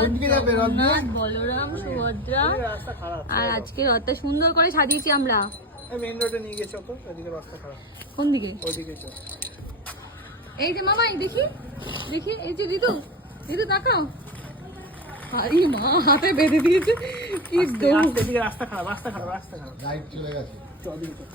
জগন্নাথ, বলরাম, সুভদ্রা। আর আজকে রথটা সুন্দর করে সাজিয়েছি আমরা। মেইন রোডে নিয়ে গেছো তো, ওদিকে রাস্তা খারাপ। কোন দিকে? ওদিকে চল। এই যে মামাই, দেখি দেখি, এই যে ঋতু, ঋতু তাকাও। আরে মা হাতে বেঁধে দিয়েছে, কি রাস্তা খারাপ, রাস্তা খারাপ, রাস্তা খারাপ। রাইট চলে গেছে। চল, ওদিকে চল।